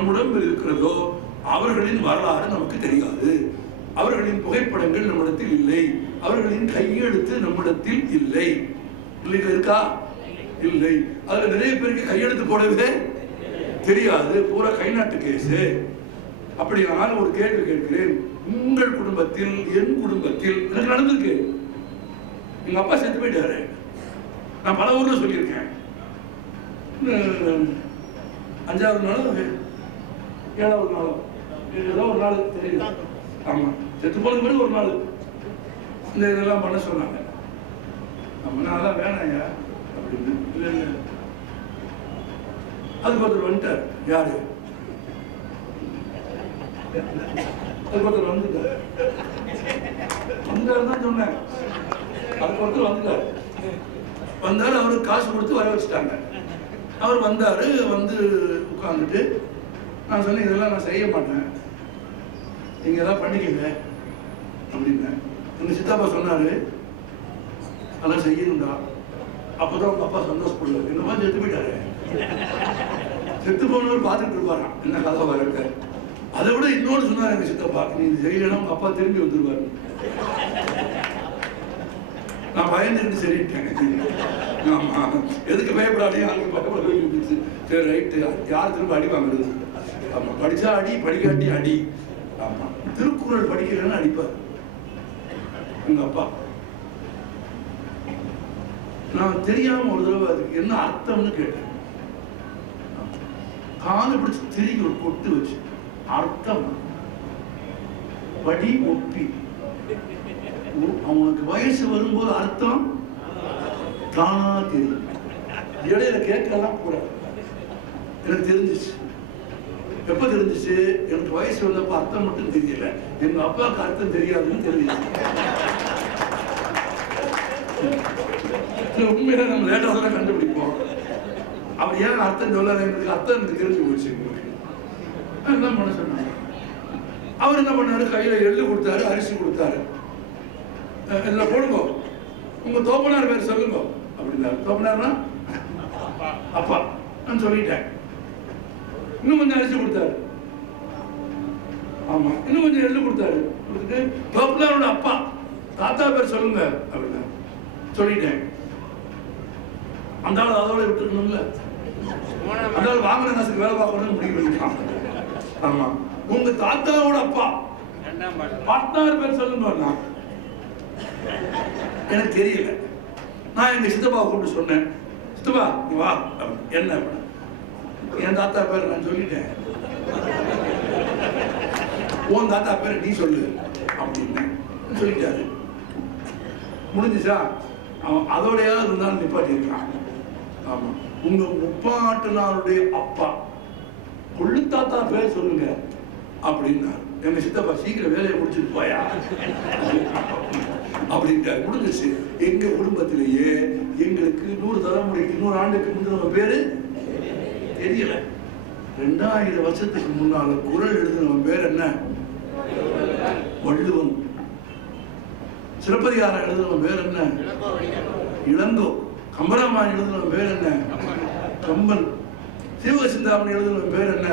நம்முடன் இருக்கிறதோ அவர்களின் வரலாறு நமக்கு தெரியாது. அவர்களின் புகைப்படங்கள் நம்மிடத்தில் இல்லை. அவர்களின் கையெழுத்து நம்மிடத்தில் இல்லை. இல்லைங்க இருக்கா? இல்லை. அதுல நிறைய பேருக்கு கையெழுத்து போடவே தெரியாது. பூரா கை நாட்டு அப்படி ஆனால் ஒரு கேள்வி கேட்கிறேன். உங்கள் குடும்பத்தில் என் குடும்பத்தில் எனக்கு நடந்திருக்கு. எங்க அப்பா செத்து போயிட்டாரு. நான் பல ஊர்ல சொல்லியிருக்கேன். அஞ்சாவது நாள் ஏழாவது நாள். ஏதோ ஒரு நாள் தெரியுது ஆமா. செத்து போனது பிறகு ஒரு நாள். இந்த இதெல்லாம் பண்ண சொன்னாங்க. நம்ம நான் அதான் வேணாயா? அப்படின்னு. இல்லை இல்லை. அதுக்கு ஒருத்தர் வந்துட்டார். யாரு? அதுக்கு ஒருத்தர் வந்துட்டார். வந்தார் தான் சொன்னேன். அதுக்கு ஒருத்தர் வந்துட்டார். வந்தார் அவருக்கு காசு கொடுத்து வர வச்சுட்டாங்க. அவர் வந்தாரு வந்து உட்கார்ந்துட்டு நான் சொன்னேன் இதெல்லாம் நான் செய்ய மாட்டேன். நீங்கள் எதாவது பண்ணிக்கங்க அப்படின்னேன். எங்கள் சித்தப்பா சொன்னார் அதெல்லாம் செய்யணும்டா. அப்பதான் உங்கள் அப்பா சந்தோஷப்படுவார். இந்த மாதிரி செத்து போயிட்டாரு. செத்து போனவர் பார்த்துட்டு இருப்பாராம் என்ன கதை வரக்க அதை விட இன்னொன்று சொன்னார் எங்கள் சித்தப்பா. நீ இது செய்யலைன்னா உங்கள் அப்பா திரும்பி வந்துருவாரு. நான் பயந்துக்கிட்டு சரிட்டேன் ஆமா. எதுக்கு பயப்படாதே? அவங்களுக்கு பயப்பட வேண்டியிருந்துச்சு சரி ரைட்டு. யார் திரும்ப அடி வாங்குறது? ஆமா படிச்சா அடி படிக்காட்டி அடி. ஆமா திருக்குறள் படிக்கிறேன்னு அடிப்பார். எங்கள் அப்பா. நான் தெரியாம ஒரு தடவை அதுக்கு என்ன அர்த்தம்னு கேட்டேன். காலை பிடிச்சி திரும்பி ஒரு கொட்டு வச்சு அர்த்தம். படி ஒப்பி. அவங்களுக்கு அவனுக்கு வயசு வரும்போது அர்த்தம் தானா தெரியும். இடையில கேட்கலாம் கூடாது எனக்கு தெரிஞ்சிச்சு. எப்ப தெரிஞ்சிச்சு? எனக்கு வயசு வந்தப்ப அர்த்தம் மட்டும் தெரியல. எங்க அப்பாவுக்கு அர்த்தம் தெரியாதுன்னு தெரிஞ்சிச்சு. உண்மையில நம்ம லேட்டாக தான் கண்டுபிடிப்போம். அவர் ஏன் அர்த்தம் சொல்லாத எங்களுக்கு அர்த்தம் எனக்கு தெரிஞ்சு போச்சு என்ன பண்ண சொன்னாங்க அவர் என்ன பண்ணாரு? கையில எள்ளு கொடுத்தாரு அரிசி கொடுத்தாரு. அஹ் இதுல போடுங்க. உங்க தோப்பனார் பேர் சொல்லுங்க. அப்படின்னாரு. தோப்பனார்னா? அப்பா. நான் சொல்லிட்டேன். இன்னும் கொஞ்சம் அரிசி கொடுத்தாரு. ஆமா இன்னும் கொஞ்சம் எள்ளு கொடுத்தாரு. கொடுத்துட்டு அப்பா தாத்தா பேர் சொல்லுங்க அப்படின்னா சொல்லிட்டேன். அந்த ஆள் அதோட விட்டுருக்கணும்ல. அந்த ஆள் வாங்கின காசுக்கு வேலை பார்க்கணும்னு முடிவு பண்ணிட்டான். ஆமா. உங்க தாத்தாவோட அப்பா. பத்தாயிரம் பேர் சொல்லுங்க எனக்கு தெரியல. நான் எங்க சித்தப்பாவை கூப்பிட்டு சொன்னேன். சித்தப்பா வா. என்ன. என் தாத்தா பேர் நான் சொல்லிட்டேன். உன் தாத்தா பேர் நீ சொல்லு அப்படின்னு சொல்லிட்டாரு. முடிஞ்சுச்சா? அவன் அதோடையாவது இருந்தாலும் நிப்பாட்டி ஆமா. உங்க முப்பாட்டனாருடைய அப்பா. கொள்ளு தாத்தா பேர் சொல்லுங்க அப்படின்னாரு. எங்க சித்தப்பா சீக்கிரம் வேலையை முடிச்சுட்டு போயா. அப்படின்ட்டாரு. முடிஞ்சிச்சு. எங்க குடும்பத்திலேயே எங்களுக்கு நூறு தலைமுறைக்கு நூறு ஆண்டுக்கு முந்தின பேரு தெரியல. ரெண்டாயிரம் வருஷத்துக்கு முன்னால குரல் எழுதினவன் பேர் என்ன? வள்ளுவன். சிலப்பதிகாரம் எழுதினவன் பேர் என்ன? இளங்கோ. கம்பராமாயணம் எழுதினவன் பேர் என்ன? கம்பன். சிவக சிந்தாமணி எழுதினவன் பேர் என்ன?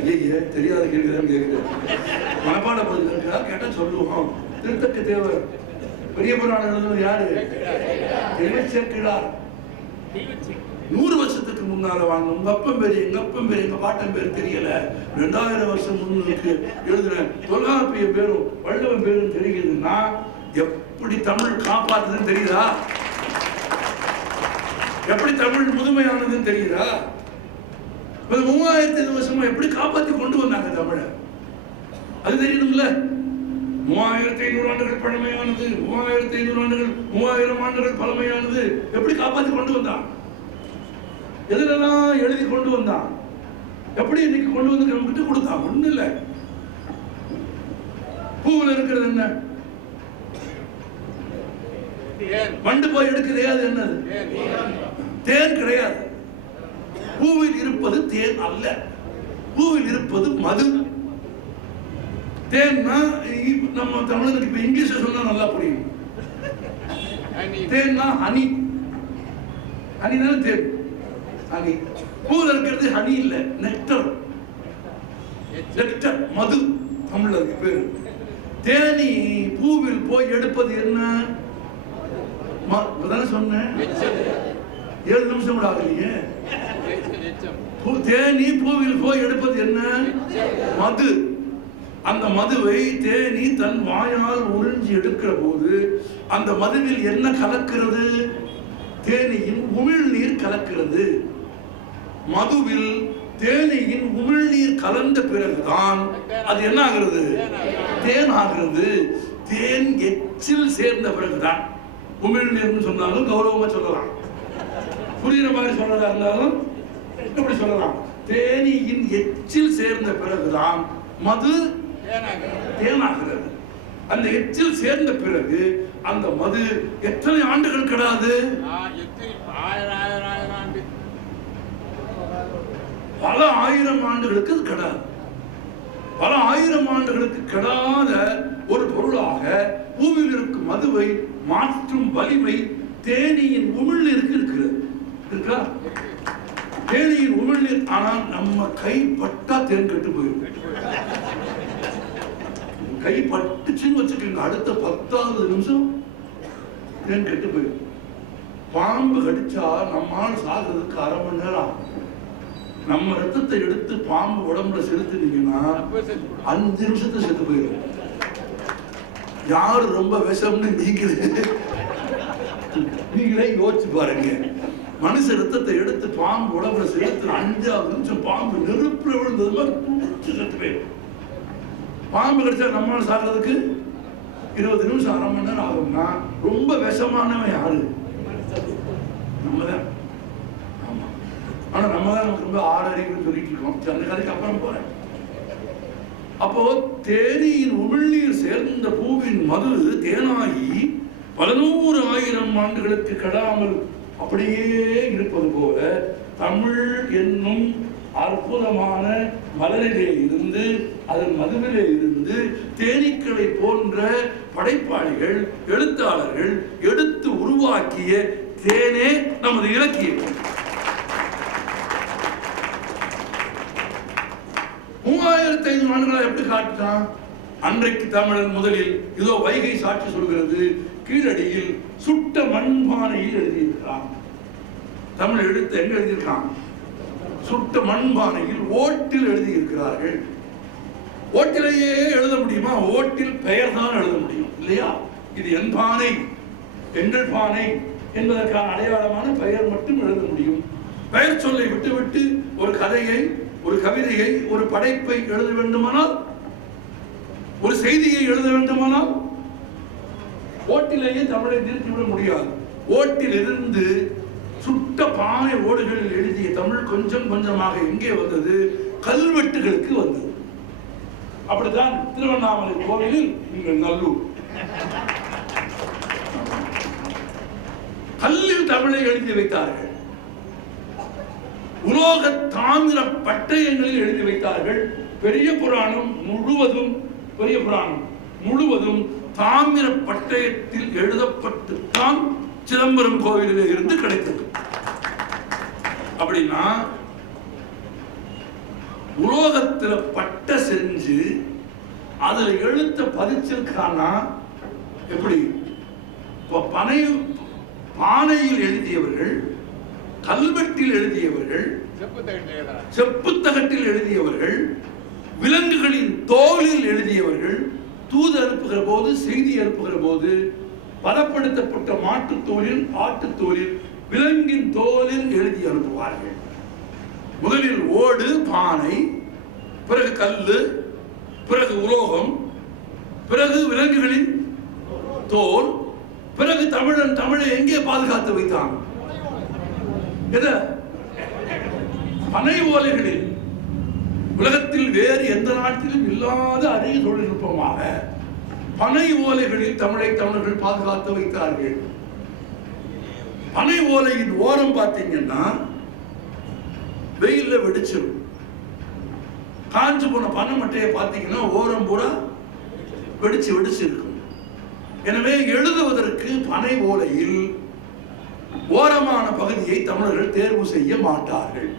ஐயே தெரியாத கேள்விதான் கேட்குறேன் மனப்பாட பதில் கேட்டா சொல்லுவோம். திருத்தக்க தேவர். பெரிய புராணம் எழுதுனது யாரு? திருவச்சேக்கிழார் நூறு வருஷத்துக்கு முன்னால வாழ்ந்த உங்க அப்பன் பேரு எங்க அப்பன் பேரு எங்க பாட்டன் பேர் தெரியல. ரெண்டாயிரம் வருஷம் முன்னுக்கு எழுதுன தொல்காப்பிய பேரும் வள்ளுவன் பேரும் தெரியுதுன்னா எப்படி தமிழ் காப்பாத்துதுன்னு தெரியுதா? எப்படி தமிழ் முதுமையானதுன்னு தெரியுதா? இப்ப மூவாயிரத்தி ஐந்து வருஷமா எப்படி காப்பாத்தி கொண்டு வந்தாங்க தமிழை? அது தெரியணும்ல. மூவாயிரத்தி ஐநூறு ஆண்டுகள் பழமையானது. மூவாயிரத்தி ஐநூறு ஆண்டுகள் மூவாயிரம் ஆண்டுகள் பழமையானது. எப்படி காப்பாத்தி கொண்டு வந்தான்? எதுலெல்லாம் எழுதி கொண்டு வந்தான்? எப்படி இன்னைக்கு கொண்டு வந்து நம்ம கிட்ட கொடுத்தான் ஒண்ணு இல்ல. பூவில் இருக்கிறது என்ன? வண்டு போய் எடுக்குதே அது என்னது? தேன் கிடையாது. பூவில் இருப்பது தேன் அல்ல. பூவில் இருப்பது மது. தேன்னா நம்ம தமிழனுக்கு இப்ப இங்கிலீஷ்ல சொன்னா நல்லா புரியும். தேன்னா ஹனி. ஹனினால தேன். ஹனி. பூவில் இருக்கிறது ஹனி இல்லை நெக்டர் நெக்டர் மது. தமிழ்ல அதுக்கு பேரு. தேனி பூவில் போய் எடுப்பது என்ன? ம- சொன்னேன். ஏழு நிமிஷம் கூட ஆகலையே. பூ- தேனி பூவில் போய் எடுப்பது என்ன? மது. அந்த மதுவை தேனி தன் வாயால் உறிஞ்சி எடுக்கிற போது அந்த மதுவில் என்ன கலக்கிறது? தேனியின் உமிழ்நீர் கலக்கிறது. மதுவில் தேனியின் உமிழ்நீர் கலந்த பிறகுதான் அது என்ன ஆகிறது தேன் ஆகிறது தேன் எச்சில் சேர்ந்த பிறகுதான். உமிழ்நீர்னு சொன்னாலும் கௌரவமா சொல்லலாம். புரியுற மாதிரி சொல்றதா இருந்தாலும் எப்படி சொல்லலாம். தேனியின் எச்சில் சேர்ந்த பிறகுதான் மது தேனாகிறது. அந்த எச்சில் சேர்ந்த பிறகு அந்த மது எத்தனை ஆண்டுகள் கிடாது? பல ஆயிரம் ஆண்டுகளுக்கு அது கெடாது. பல ஆயிரம் ஆண்டுகளுக்கு கெடாத ஒரு பொருளாக பூவில் இருக்கும் மதுவை மாற்றும் வலிமை தேனியின் உமிழ்நீருக்கு இருக்கிறது. இருக்கா தேனியின் உமிழ்நீர் ஆனால் நம்ம கை பட்டா தேன் கெட்டு போயிடும் கை பட்டுச்சுன்னு வச்சுக்கோங்க அடுத்த பத்தாவது நிமிஷம் தேன் கெட்டு போயிடும் பாம்பு கடிச்சா நம்மால் சாகிறதுக்கு அரை மணி நேரம் ஆகும். நம்ம ரத்தத்தை எடுத்து பாம்பு உடம்புல செலுத்தினீங்கன்னா அஞ்சு நிமிஷத்துல செத்து போயிடும். யாரு ரொம்ப விஷம்னு நீங்களே நீங்களே யோசிச்சு பாருங்க. மனுஷ ரத்தத்தை எடுத்து பாம்பு உடம்புல செலுத்து அஞ்சாவது நிமிஷம் பாம்பு நெருப்புல விழுந்தது மாதிரி செத்து போயிடும். பாம்பு கிடைச்சா நம்மளால சாகிறதுக்கு இருபது நிமிஷம் அரை மணி நேரம் ஆகும்னா ரொம்ப விஷமானவன் யாரு? நம்ம தான் ஆனா நம்ம தான் நமக்கு ரொம்ப ஆறறிவுன்னு சொல்லிட்டு இருக்கோம். அந்த கதைக்கு அப்புறம் போறேன். அப்போ தேனீர் உமிழ்நீர் சேர்ந்த பூவின் மது தேனாகி பல நூறு ஆயிரம் ஆண்டுகளுக்கு கெடாமல் அப்படியே இருப்பது போல தமிழ் என்னும் அற்புதமான மலரிலே இருந்து அதன் மதுவிலே இருந்து தேனீக்களை போன்ற படைப்பாளிகள் எழுத்தாளர்கள் எடுத்து உருவாக்கிய தேனே நமது இலக்கியம். மூவாயிரத்தி ஐந்து ஆண்டுகளாக எப்படி காட்டான் அன்றைக்கு தமிழன் முதலில் இதோ வைகை சாட்சி சொல்கிறது கீழடியில் சுட்ட மண்பானையில் எழுதியிருக்கிறான். தமிழ் எழுத்து எங்க எழுதியிருக்கான்? சுட்ட மண்பானையில் ஓட்டில் எழுதியிருக்கிறார்கள். ஓட்டிலேயே எழுத முடியுமா? ஓட்டில் பெயர் தான் எழுத முடியும் இல்லையா? இது என் பானை எங்கள் பானை என்பதற்கான அடையாளமான பெயர் மட்டும் எழுத முடியும். பெயர் சொல்லை விட்டுவிட்டு ஒரு கதையை ஒரு கவிதையை ஒரு படைப்பை எழுத வேண்டுமானால் ஒரு செய்தியை எழுத வேண்டுமானால் ஓட்டிலேயே தமிழை நிறுத்திவிட முடியாது. ஓட்டிலிருந்து சுட்ட பானை ஓடுகளில் எழுதிய தமிழ் கொஞ்சம் கொஞ்சமாக எங்கே வந்தது? கல்வெட்டுகளுக்கு வந்தது. அப்படித்தான் திருவண்ணாமலை கோவிலில் நீங்கள் நல்லூர். கல்லில் தமிழை எழுதி வைத்தார்கள். உலோக தாமிர பட்டயங்களில் எழுதி வைத்தார்கள். பெரிய புராணம் முழுவதும் பெரிய புராணம் முழுவதும் தாமிர பட்டயத்தில் எழுதப்பட்டுத்தான் சிதம்பரம் கோவிலில் இருந்து கிடைத்தது. அப்படின்னா உலோகத்துல பட்டை செஞ்சு அதுல எழுத்த பதிச்சிருக்கானா எப்படி? பனை பானையில் எழுதியவர்கள் கல்வெட்டில் எழுதியவர்கள் செப்புத்தகட்டில் எழுதியவர்கள் விலங்குகளின் தோலில் எழுதியவர்கள் தூது அனுப்புகிற போது செய்தி அனுப்புகிற போது பதப்படுத்தப்பட்ட மாட்டுத் தோலில் ஆட்டுத் தோலில் விலங்கின் தோலில் எழுதி அனுப்புவார்கள். முதலில் ஓடு பானை பிறகு கல்லு பிறகு உலோகம் பிறகு விலங்குகளின் தோல் பிறகு தமிழன் தமிழை எங்கே பாதுகாத்து வைத்தான்? எத? பனை ஓலைகளில். உலகத்தில் வேறு எந்த நாட்டிலும் இல்லாத அரிய தொழில்நுட்பமாக பனை ஓலைகளில் தமிழை தமிழர்கள் பாதுகாத்து வைத்தார்கள். பனை ஓலையின் ஓரம் பார்த்தீங்கன்னா வெயிலில் வெடிச்சிடும் காஞ்சு போன பனை மட்டையை பார்த்தீங்கன்னா ஓரம் பூரா வெடிச்சு வெடிச்சு இருக்கும். எனவே எழுதுவதற்கு பனை ஓலையில் ஓரமான பகுதியை தமிழர்கள் தேர்வு செய்ய மாட்டார்கள்.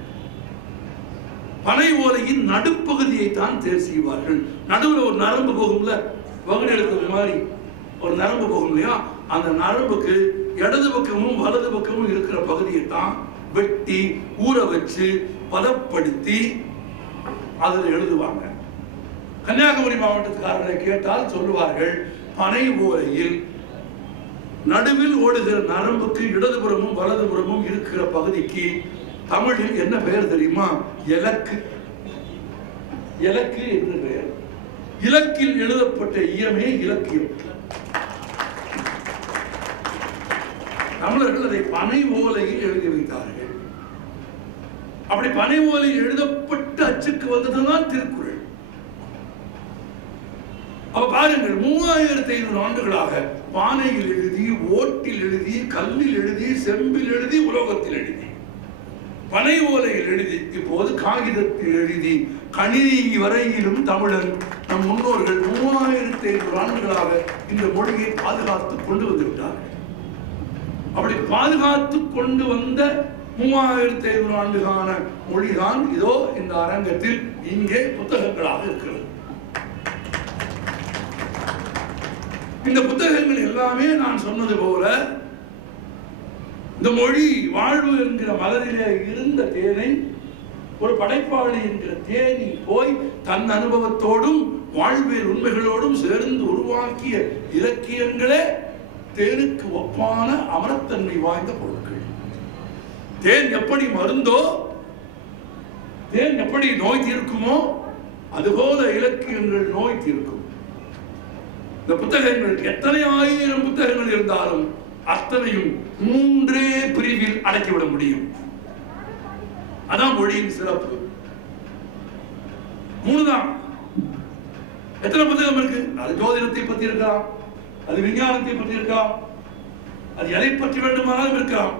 பனை ஓலையின் நடுப்பகுதியை தான் தேர்வு செய்வார்கள். நடுவில் ஒரு நரம்பு போகும்ல? வகுடு எழுத்து மாதிரி. ஒரு நரம்பு போகும் இல்லையா? அந்த நரம்புக்கு இடது பக்கமும் வலது பக்கமும் இருக்கிற பகுதியை தான் வெட்டி ஊற வச்சு பதப்படுத்தி அதில் எழுதுவாங்க. கன்னியாகுமரி மாவட்டத்துக்காரர்களை கேட்டால் சொல்லுவார்கள் பனை ஓலையில் நடுவில் ஓடுகிற நரம்புக்கு இடதுபுறமும் வலதுபுறமும் இருக்கிற பகுதிக்கு தமிழில் என்ன பெயர் தெரியுமா? இலக்கு. இலக்கு என்று பெயர். இலக்கில் எழுதப்பட்ட இயமே இலக்கியம். தமிழர்கள் அதை பனை ஓலையில் எழுதி வைத்தார்கள். அப்படி பனை ஓலையில் எழுதப்பட்ட அச்சுக்கு வந்ததுதான் திருக்குறள். அப்ப பாருங்கள் மூவாயிரத்தி ஐநூறு ஆண்டுகளாக பானையில் எழுதி ஓட்டில் எழுதி கல்லில் எழுதி செம்பில் எழுதி உலோகத்தில் எழுதி. பனை ஓலையில் எழுதி இப்போது காகிதத்தில் எழுதி கணினி வரையிலும் தமிழன் நம் முன்னோர்கள் மூவாயிரத்தி ஐநூறு ஆண்டுகளாக இந்த மொழியை பாதுகாத்து கொண்டு வந்துவிட்டார்கள். அப்படி பாதுகாத்து கொண்டு வந்த மூவாயிரத்தி ஐநூறு ஆண்டுகான மொழிதான் இதோ இந்த அரங்கத்தில் இங்கே புத்தகங்களாக இருக்கிறது. இந்த புத்தகங்கள் எல்லாமே நான் சொன்னது போல இந்த மொழி வாழ்வு என்கிற மலரிலே இருந்த தேனை ஒரு படைப்பாளி என்கிற தேனி போய் தன் அனுபவத்தோடும் வாழ்வியல் உண்மைகளோடும் சேர்ந்து உருவாக்கிய இலக்கியங்களே தேனுக்கு ஒப்பான அமரத்தன்மை வாய்ந்த பொருட்கள். தேன் எப்படி மருந்தோ தேன் எப்படி நோய் தீர்க்குமோ அதுபோல இலக்கியங்கள் நோய் தீர்க்கும். இந்த புத்தகங்கள் எத்தனை ஆயிரம் புத்தகங்கள் இருந்தாலும் அத்தனையும் மூன்றே பிரிவில் அடக்கிவிட முடியும். அதான் மொழியின் சிறப்பு. மூணுதான். எத்தனை புத்தகம் இருக்கு? அது ஜோதிடத்தை பத்தி இருக்கலாம் அது விஞ்ஞானத்தை பற்றி இருக்கலாம் அது எதை பற்றி வேண்டுமானாலும் இருக்கலாம்.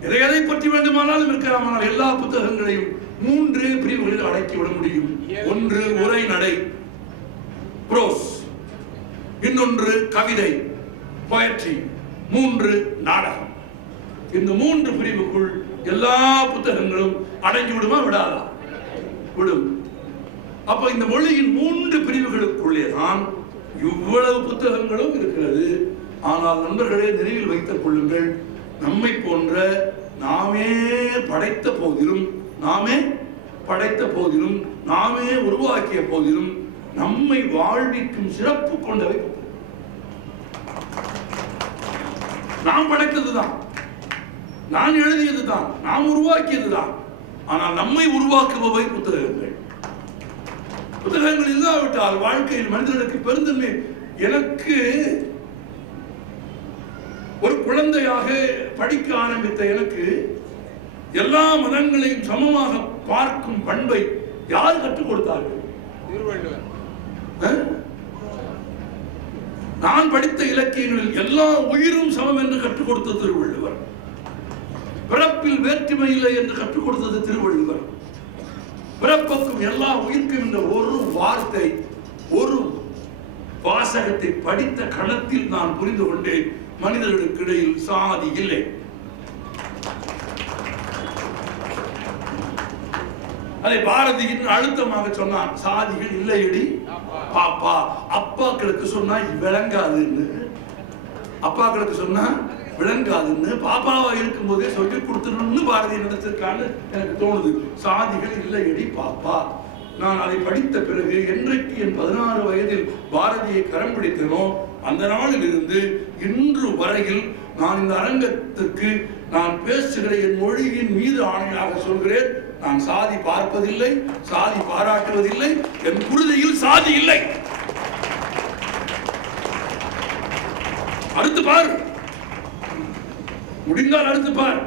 எதை எதை பற்றி வேண்டுமானாலும் இருக்கலாம் ஆனால் எல்லா புத்தகங்களையும் மூன்று பிரிவுகளில் அடக்கிவிட முடியும். ஒன்று உரை நடை. புரோஸ். இன்னொன்று கவிதை poetry மூன்று நாடகம். இந்த மூன்று பிரிவுக்குள் எல்லா புத்தகங்களும் அடங்கி விடுமா விடாதா? விடும். அப்ப இந்த மொழியின் மூன்று பிரிவுகளுக்குள்ளே தான் இவ்வளவு புத்தகங்களும் இருக்கிறது. ஆனால் நண்பர்களே நினைவில் வைத்துக் கொள்ளுங்கள் நம்மை போன்ற நாமே படைத்த போதிலும் நாமே படைத்த போதிலும் நாமே உருவாக்கிய போதிலும் நம்மை வாழ்விக்கும் சிறப்பு கொண்டவை நாம் நாம் படைத்ததுதான். நான் எழுதியதுதான். நாம் உருவாக்கியதுதான். ஆனால் நம்மை உருவாக்குபவை புத்தகங்கள். புத்தகங்கள் இல்லாவிட்டால் வாழ்க்கையில் மனிதனுக்கு பெருந்தன்மை. எனக்கு ஒரு குழந்தையாக படிக்க ஆரம்பித்த எனக்கு எல்லா மதங்களையும் சமமாக பார்க்கும் பண்பை யார் கற்றுக் கொடுத்தார்கள்? திருவள்ளுவர். நான் படித்த இலக்கியங்களில் எல்லா உயிரும் சமம் என்று கற்றுக் கொடுத்தது திருவள்ளுவர். பிறப்பில் வேற்றுமை இல்லை என்று கற்றுக் கொடுத்தது திருவள்ளுவர். பிறப்புக்கும் எல்லா உயிர்க்கும் இந்த ஒரு வார்த்தை ஒரு வாசகத்தை படித்த கணத்தில் நான் புரிந்து கொண்டேன். மனிதர்களுக்கு இடையில் சாதி இல்லை. அதை பாரதியின் அழுத்தமாக சொன்னான் சாதிகள் இல்லையடி. பாப்பா அப்பாக்களுக்கு சொன்னா விளங்காதுன்னு. அப்பாக்களுக்கு சொன்னா விளங்காதுன்னு. பாப்பாவா இருக்கும்போதே சொல்லி கொடுத்துடணும்னு பாரதி நினைச்சிருக்கான்னு எனக்கு தோணுது. சாதிகள் இல்லையடி பாப்பா. நான் அதை படித்த பிறகு என்றைக்கு என் பதினாறு வயதில் பாரதியை கரம் பிடித்தனோ அந்த நாளில் இருந்து இன்று வரையில் நான் இந்த அரங்கத்திற்கு நான் பேசுகிற என் மொழியின் மீது ஆணையாக சொல்கிறேன். நான் சாதி பார்ப்பதில்லை சாதி பாராட்டுவதில்லை என் குருதியில் சாதி இல்லை. அடுத்து பார். முடிந்தால் அடுத்து பார்.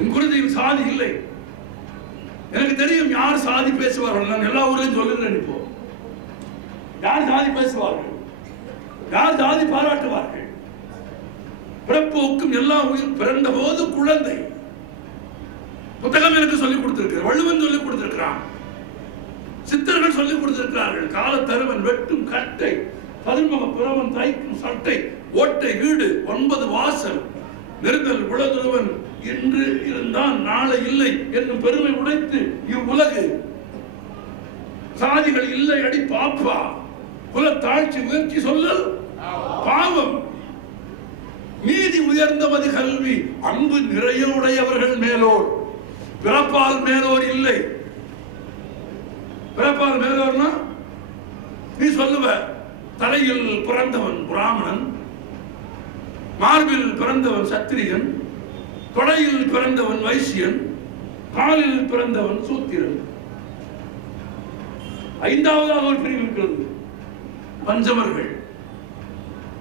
என் குருதியில் சாதி இல்லை. எனக்கு தெரியும் யார் சாதி பேசுவார்கள். நான் எல்லா ஊரையும் சொல்லுகிறேன் இப்போ. யார் சாதி பேசுவார்கள்? யார் சாதி பாராட்டுவார்கள்? பிறப்போக்கும் எல்லா உயிர் பிறந்த போது குழந்தை. புத்தகம் எனக்கு சொல்லிக் கொடுத்திருக்கிறார். வள்ளுவன் சொல்லிக் கொடுத்திருக்கிறான். சித்தர்கள் சொல்லிக் கொடுத்திருக்கிறார்கள். காலத்தருவன் வெட்டும் கட்டை பதின்மக புறவன் தைக்கும் சட்டை ஓட்டை வீடு ஒன்பது வாசல். நெருங்கல் உலகுருவன் இன்று இருந்தான் நாளை இல்லை என்னும் பெருமை உடைத்து இவ்வுலகு. சாதிகள் இல்லை அடி பாப்பா. குல தாழ்ச்சி உயர்ச்சி சொல்லல் பாவம். நீதி உயர்ந்தவது கல்வி அன்பு நிறைய உடையவர்கள் மேலோர். பிறப்பால் மேலோர் இல்லை. பிறப்பால் மேலோர்னா நீ சொல்லுவ தலையில் பிறந்தவன் பிராமணன் மார்பில் பிறந்தவன் சத்திரியன் தொடையில் பிறந்தவன் வைசியன் காலில் பிறந்தவன் சூத்திரன். ஐந்தாவதாக ஒரு பிரிவு இருக்கிறது. பஞ்சமர்கள்.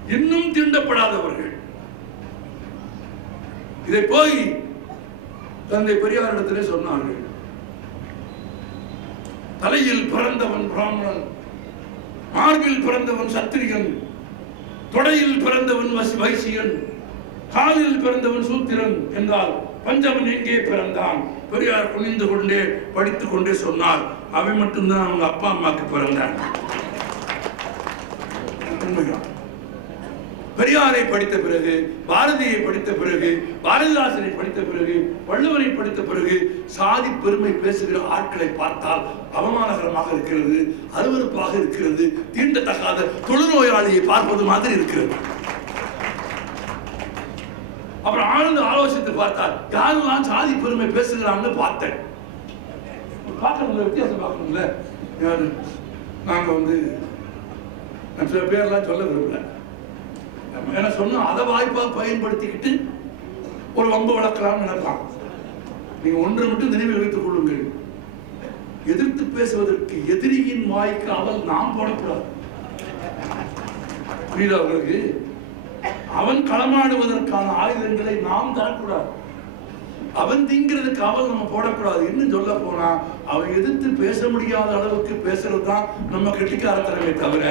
இன்னும் தீண்டப்படாதவர்கள். இதை போய் தந்தை பெரியாரிடத்திலே சொன்னார்கள் தலையில் பிறந்தவன் பிராமணன் மார்பில் பிறந்தவன் சத்திரியன் தொடையில் பிறந்தவன் வசி- வைசியன் காலில் பிறந்தவன் சூத்திரன் என்றால் பஞ்சவன் எங்கே பிறந்தான்? பெரியார் குனிந்து கொண்டே படித்துக் கொண்டே சொன்னார். அவன் மட்டும்தான் அவங்க அப்பா அம்மாக்கு பிறந்தான் உண்மைதான். பெரியாரை படித்த பிறகு பாரதியை படித்த பிறகு பாரதிதாசனை படித்த பிறகு வள்ளுவரை படித்த பிறகு சாதி பெருமை பேசுகிற ஆட்களை பார்த்தால் அவமானகரமாக இருக்கிறது அருவருப்பாக இருக்கிறது தீண்டத்தகாத தொழுநோயாளியை பார்ப்பது மாதிரி இருக்கிறது. அப்புறம் ஆழ்ந்து ஆலோசித்து பார்த்தால் யாரெல்லாம் சாதி பெருமை பேசுகிறான்னு பார்த்தேன். பார்க்கணும்ல வித்தியாசம் பார்க்கணும்ல? யாரு? நாங்கள் வந்து சில பேர்லாம் சொல்ல விரும்பல. என்ன சொன்னோம் அதை வாய்ப்பாக பயன்படுத்திக்கிட்டு ஒரு வம்பு வளர்க்கலாம்னு நினைப்பான். நீங்க ஒன்று மட்டும் நினைவில் வைத்துக் கொள்ளுங்கள். எதிர்த்து பேசுவதற்கு எதிரியின் வாய்க்கு அவள் நாம் போடக்கூடாது. புரியுதா உங்களுக்கு? அவன் களமாடுவதற்கான ஆயுதங்களை நாம் தரக்கூடாது. அவன் திங்கிறதுக்கு அவள் நம்ம போடக்கூடாது. இன்னும் சொல்ல போனா அவன் எதிர்த்து பேச முடியாத அளவுக்கு பேசுறது தான் நம்ம கெட்டிக்காரத்தனமே தவிர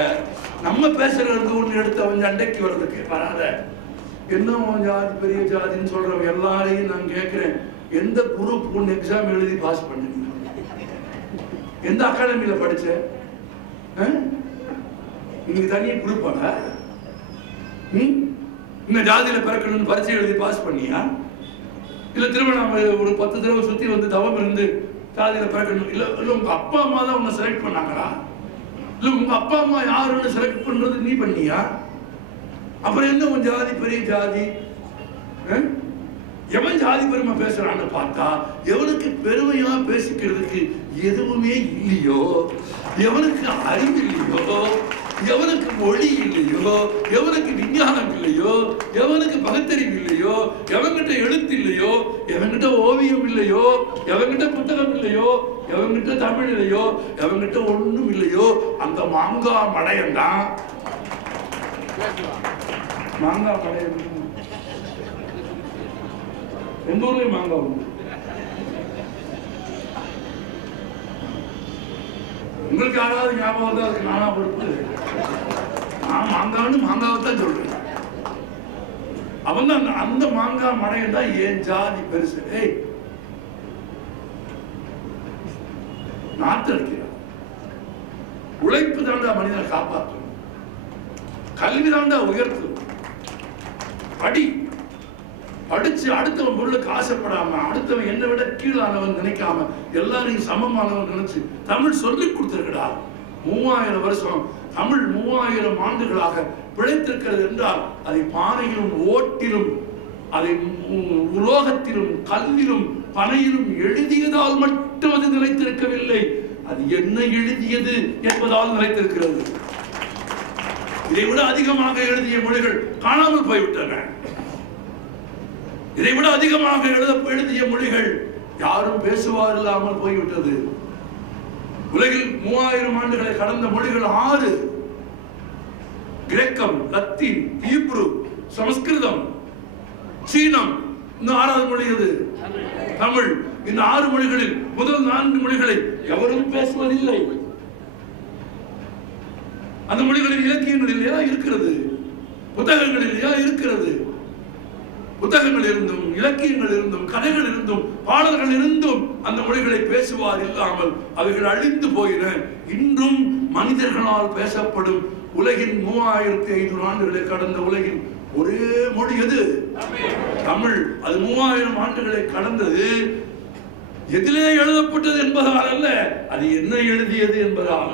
நம்ம பேசுறது ஒன்று எடுத்து அவன் சண்டைக்கு வர்றதுக்கு வராத. என்ன ஜாதி பெரிய ஜாதின்னு சொல்றவங்க எல்லாரையும் நான் கேட்கிறேன் எந்த குரூப் ஒன்று எக்ஸாம் எழுதி பாஸ் பண்ணுங்க எந்த அகாடமியில் படிச்ச? நீங்க தனியா குரூப்பாடா ம்? இந்த ஜாதியில பிறக்கணும்னு பரிசை எழுதி பாஸ் பண்ணியா? இல்ல திருவண்ணாமலை ஒரு பத்து தடவை சுத்தி வந்து தவம் இருந்து ஜாதியில பிறக்கணும். இல்ல இல்ல உங்க அப்பா அம்மா தான் உன்னை செலக்ட் பண்ணாங்களா? இல்ல உங்க அப்பா அம்மா யாருன்னு செலக்ட் பண்றது நீ பண்ணியா? அப்புறம் என்ன உன் ஜாதி பெரிய ஜாதி? எவன் ஜாதி பெருமை பேசுறான்னு பார்த்தா எவனுக்கு பெருமையா பேசிக்கிறதுக்கு எதுவுமே இல்லையோ? எவனுக்கு அறிவு இல்லையோ? எவனுக்கு மொழி இல்லையோ எவனுக்கு விஞ்ஞானம் இல்லையோ எவனுக்கு பகுத்தறிவு இல்லையோ எவன்கிட்ட எழுத்து இல்லையோ எவன்கிட்ட ஓவியம் இல்லையோ எவன்கிட்ட புத்தகம் இல்லையோ எவன்கிட்ட தமிழ் இல்லையோ எவன்கிட்ட ஒண்ணும் இல்லையோ அந்த மாங்கா மடையன் தான் மாங்கா மடையன் எந்த ஊர்லயும் மாங்காய் உண்டு. உங்களுக்கு யாராவது ஞாபகம் தான் அதுக்கு நானா பொறுப்பு. நான் மாங்கான்னு மாங்காவை தான் சொல்றேன். அவன் தான் அந்த- அந்த மாங்காய் மடையன் தான் ஏன் ஜாதி பெருசு? ஏய் அடிக்கிறான். உழைப்பு தாண்டா மனிதனை காப்பாற்றும். கல்வி தாண்டா உயர்த்தும். படி படிச்சு அடுத்தவன் பொருளுக்கு ஆசைப்படாம அடுத்தவன் என்னை விட கீழானவன் நினைக்காம எல்லாரையும் சமமானவன் நினைச்சு தமிழ் சொல்லி கொடுத்துருக்கடா. மூவாயிரம் வருஷம் தமிழ் மூவாயிரம் ஆண்டுகளாக பிழைத்திருக்கிறது என்றால் அதை பானையிலும் ஓட்டிலும் அதை உ- உலோகத்திலும் கல்லிலும் பனையிலும் எழுதியதால் மட்டும் அது நிலைத்திருக்கவில்லை. அது என்ன எழுதியது என்பதால் நிலைத்திருக்கிறது. இதை விட அதிகமாக எழுதிய மொழிகள் காணாமல் போய்விட்டன. இதை விட அதிகமாக எழுத எழுதிய மொழிகள் யாரும் பேசுவார் இல்லாமல் போய்விட்டது. உலகில் மூவாயிரம் ஆண்டுகளை கடந்த மொழிகள் ஆறு. கிரேக்கம் லத்தீன் ஹீப்ரு சமஸ்கிருதம் சீனம். இந்த ஆறாவது மொழி எது? தமிழ். இந்த ஆறு மொழிகளில் முதல் நான்கு மொழிகளை எவரும் பேசுவதில்லை. அந்த மொழிகளில் இலக்கியங்கள் இல்லையா? இருக்கிறது. புத்தகங்கள் இல்லையா? இருக்கிறது. புத்தகங்கள் இருந்தும் இலக்கியங்கள் இருந்தும் கதைகள் இருந்தும் பாடல்கள் இருந்தும் அந்த மொழிகளை பேசுவார் இல்லாமல் அவைகள் அழிந்து போயின. இன்றும் மனிதர்களால் பேசப்படும் உலகின் மூவாயிரத்தி ஐநூறு ஆண்டுகளை கடந்த உலகின் ஒரே மொழி எது? தமிழ். அது மூவாயிரம் ஆண்டுகளை கடந்தது. எதிலே எழுதப்பட்டது என்பதால் அல்ல அது என்ன எழுதியது என்பதால்.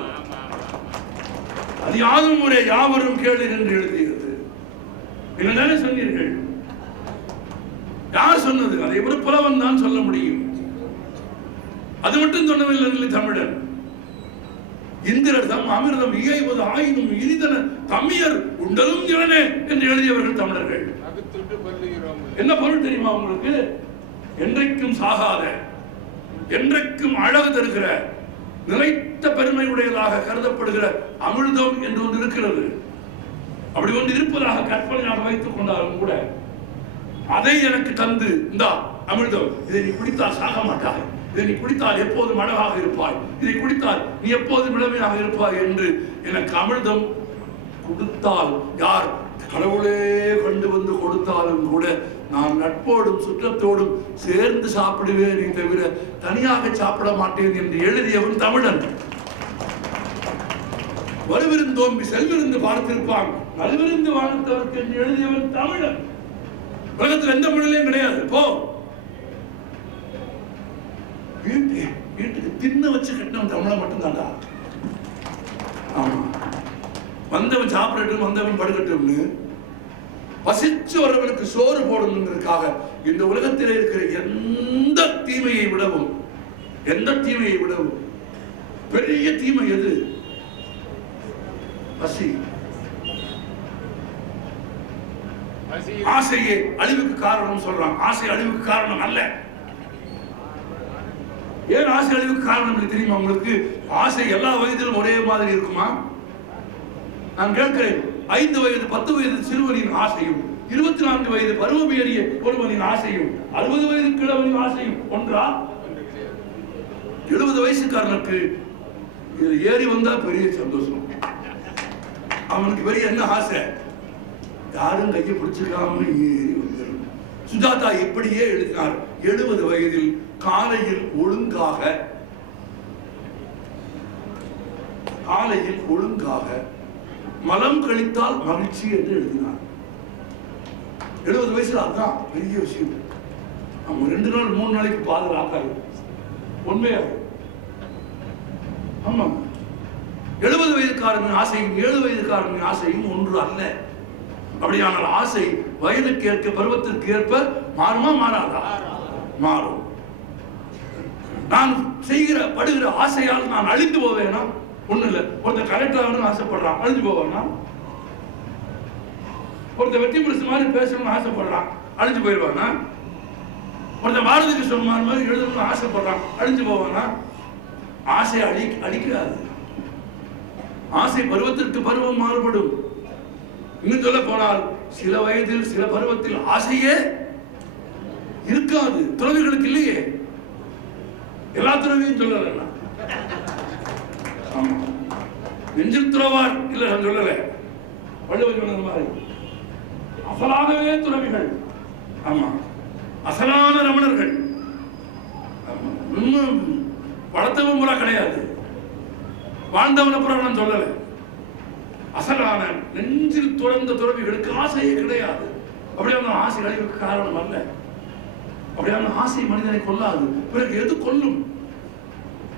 அது யாதும் முறை யாவரும் கேளு என்று எழுதியது. நீங்கள் தானே சொன்னீர்கள்? யார் சொன்னது? அதை ஒரு புலவன் தான் சொல்ல முடியும். அது மட்டும் சொன்னவில்லை தமிழன் இந்திரர் தம் அமிர்தம் இயைவது ஆயினும் இனிதன தமியர் உண்டலும் திறனே என்று எழுதியவர்கள் தமிழர்கள். என்ன பொருள் தெரியுமா உங்களுக்கு? என்றைக்கும் சாகாத என்றைக்கும் அழகு தருகிற நிலைத்த பெருமை உடையதாக கருதப்படுகிற அமிர்தம் என்று ஒன்று இருக்கிறது. அப்படி ஒன்று இருப்பதாக கற்பனையாக வைத்துக் கொண்டாலும் கூட அதை எனக்கு தந்து இந்தா அமிர்தம் இதை நீ குடித்தால் சாக மாட்டாய். இதை நீ குடித்தால் எப்போதும் அழகாக இருப்பாய். இதை குடித்தால் நீ எப்போதும் இளமையாக இருப்பாய் என்று எனக்கு அமிர்தம் கொடுத்தால் யார் கடவுளே கொண்டு வந்து கொடுத்தாலும் கூட நான் நட்போடும் சுற்றத்தோடும் சேர்ந்து சாப்பிடுவேனே தவிர தனியாக சாப்பிட மாட்டேன் என்று எழுதியவன் தமிழன். வலுவிருந்தோம்பி செல்விருந்து பார்த்திருப்பான். நல்விருந்து வாழ்ந்தவர்க்கு என்று எழுதியவன் தமிழன். உலகத்தில் எந்த மொழியிலையும் கிடையாது. போ. வீட்டு வீட்டுக்கு தின்ன வச்சு கட்டினவன் தமிழை மட்டும்தான்டா. ஆமா. வந்தவன் சாப்பிடட்டும் வந்தவன் படுக்கட்டும்னு பசிச்சு வரவனுக்கு சோறு போடணுங்கிறதுக்காக இந்த உலகத்தில் இருக்கிற எந்த தீமையை விடவும் எந்த தீமையை விடவும் பெரிய தீமை எது? பசி பசி ஆசையே அழிவுக்கு காரணம் சொல்றான் ஆசை அழிவுக்கு காரணம் அல்ல. ஏன் ஆசை அழிவுக்கு காரணம் தெரியுமா உங்களுக்கு? ஆசை எல்லா வயதிலும் ஒரே மாதிரி இருக்குமா? நான் கேட்கிறேன். ஐந்து வயது பத்து வயது சிறுவனின் ஆசையும் இருபத்தி நான்கு வயது பருவமேறிய ஒருவனின் ஆசையும் அறுபது வயது கிழவனின் ஆசையும் ஒன்றா? எழுபது வயசுக்காரனுக்கு ஏறி வந்தா பெரிய சந்தோஷம். அவனுக்கு பெரிய என்ன ஆசை? யாரும் கையை பிடிச்சிக்காம ஏறி வந்துடும் சுஜாதா இப்படியே எழுதினார். எழுபது வயதில் காலையில் ஒழுங்காக காலையில் ஒழுங்காக மலம் கழித்தால் மகிழ்ச்சி என்று எழுதினார். எழுபது வயசுல அதுதான் பெரிய விஷயம். நம்ம ரெண்டு நாள் மூணு நாளைக்கு பாதுகாக்காது உண்மையா? ஆமா எழுபது வயதுக்காரனின் ஆசையும் ஏழு வயதுக்காரனின் ஆசையும் ஒன்று அல்ல. அப்படியானால் ஆசை வயதுக்கு ஏற்க பருவத்திற்கு ஏற்ப மாறுமா மாறாதா? மாறும். நான் செய்கிற படுகிற ஆசையால் நான் அழிந்து போவேனா? ஒண்ணு இல்ல. ஒருத்தர் கலெக்டர் ஆகணும்னு ஆசைப்படுறான். அழிஞ்சு போவானா? ஒருத்தர் வெற்றி புரிசு மாதிரி பேசணும்னு ஆசைப்படுறான். அழிஞ்சு போயிடுவானா? ஒருத்தன் பாரதி கிருஷ்ணன் மாதிரி எழுதணும்னு ஆசைப்படுறான். அழிஞ்சு போவானா? ஆசை அழி அழிக்காது. ஆசை பருவத்திற்கு பருவம் மாறுபடும். இன்னும் சொல்ல போனால் சில வயதில் சில பருவத்தில் ஆசையே இருக்காது. துறவிகளுக்கு இல்லையே. எல்லா துறவியும் சொல்லல நான். ஆமா. நெஞ்சில் துறவார் இல்ல நான் சொல்லல. வள்ளுவர் சொன்னது மாதிரி. அசலாகவே துறவிகள். ஆமா. அசலான ரமணர்கள். இன்னும் வளர்த்தவன் புறா கிடையாது. வாழ்ந்தவன புறா நான் சொல்லலை. அசலான நெஞ்சில் துறந்த துறவிகளுக்கு ஆசையே கிடையாது. அப்படியான ஆசை அழிவுக்கு காரணம் அல்ல. அப்படியான ஆசை மனிதனை கொல்லாது. பிறகு எது கொல்லும்?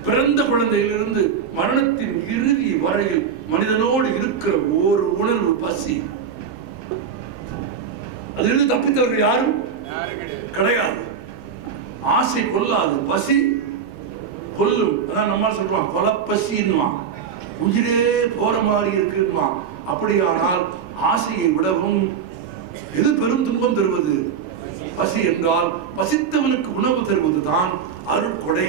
பிறந்த குழந்தையிலிருந்து மரணத்தின் இறுதி வரையில் மனிதனோடு இருக்கிற ஒரு உணர்வு பசி. அதிலிருந்து தப்பித்தவர்கள் யாரும்? கிடையாது. ஆசை கொல்லாது. பசி கொல்லும். அதான் நம்மால் சொல்லுவான் கொலப்பசின்னுவான் உயிரே போற மாதிரி இருக்குன்னுவான் அப்படியானால் ஆசையை விடவும் எது பெரும் துன்பம் தருவது? பசி என்றால் பசித்தவனுக்கு உணவு தருவதுதான் அருட்கொடை.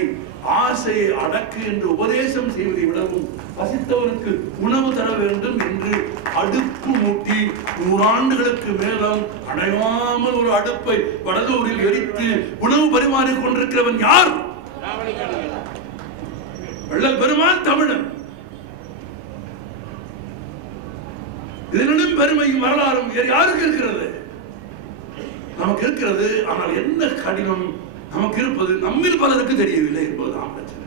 ஆசையை அடக்கு என்று உபதேசம் செய்வதை விடவும் பசித்தவனுக்கு உணவு தர வேண்டும் என்று அடுப்பு மூட்டி நூறாண்டுகளுக்கு மேலும் அடையாமல் ஒரு அடுப்பை வடலூரில் எரித்து உணவு பரிமாறிக் கொண்டிருக்கிறவன் யார்? வள்ளல் பெருமான் தமிழன். இதனிடம் பெருமையும் வரலாறும் வேறு யாருக்கு இருக்கிறது? நமக்கு இருக்கிறது ஆனால் என்ன கடினம்? நமக்கு இருப்பது நம்மில் பலருக்கு தெரியவில்லை என்பதுதான் பிரச்சனை.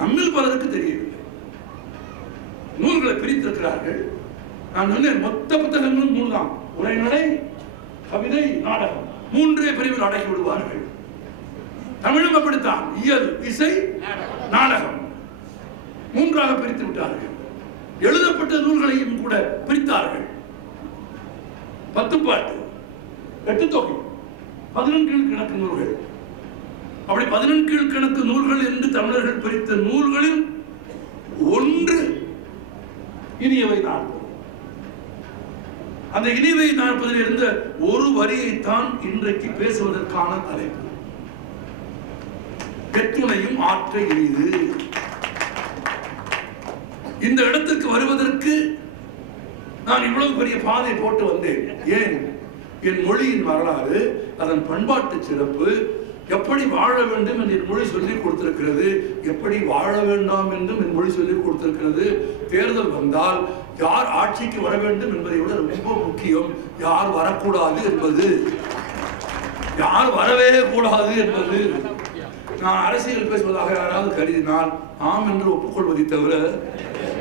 நம்மில் பலருக்கு தெரியவில்லை. நூல்களை பிரித்திருக்கிறார்கள். நான் சொன்னேன் மொத்த புத்தகங்களும் நூல் தான் உரைநடை கவிதை நாடகம். மூன்றே பிரிவில் அடக்கி விடுவார்கள். தமிழும் அப்படித்தான். இயல் இசை நாடகம். மூன்றாக பிரித்து விட்டார்கள். எழுதப்பட்ட நூல்களையும் கூட பிரித்தார்கள். பத்து பாட்டு எட்டு தொகை பதினெண்கீழ் கணக்கு நூல்கள். அப்படி பதினெண்கீழ் கணக்கு நூல்கள் என்று தமிழர்கள் பிரித்த நூல்களில் ஒன்று இனியவை நாற்பது. அந்த இனியவை நாற்பதில் இருந்த ஒரு வரியைத்தான் இன்றைக்கு பேசுவதற்கான தலைப்பு. எத்துணையும் ஆற்ற இனிது இந்த இடத்திற்கு வருவதற்கு நான் இவ்வளவு பெரிய பாதை போட்டு வந்தேன். ஏன்? என் மொழியின் வரலாறு அதன் பண்பாட்டு சிறப்பு எப்படி வாழ வேண்டும் என்று என் மொழி சொல்லிக் கொடுத்திருக்கிறது எப்படி வாழ வேண்டாம் என்றும் என் மொழி சொல்லிக் கொடுத்திருக்கிறது. தேர்தல் வந்தால் யார் ஆட்சிக்கு வர வேண்டும் என்பதை விட ரொம்ப முக்கியம் யார் வரக்கூடாது என்பது. யார் வரவே கூடாது என்பது. நான் அரசியல் பேசுவதாக யாராவது கருதினால் ஆம் என்று ஒப்புக்கொள்வதை தவிர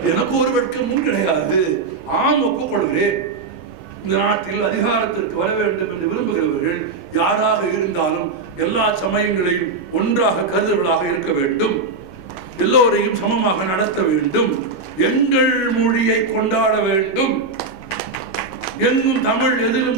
எனக்கு ஒரு வெட்கமும் கிடையாது. ஆம் ஒப்புக்கொள்கிறேன். இந்த நாட்டில் அதிகாரத்திற்கு வர வேண்டும் என்று விரும்புகிறவர்கள் யாராக இருந்தாலும் எல்லா சமயங்களையும் ஒன்றாக கருதுகளாக இருக்க வேண்டும். எல்லோரையும் சமமாக நடத்த வேண்டும். எங்கள் மொழியை கொண்டாட வேண்டும். எங்கும் தமிழ் எதிலும்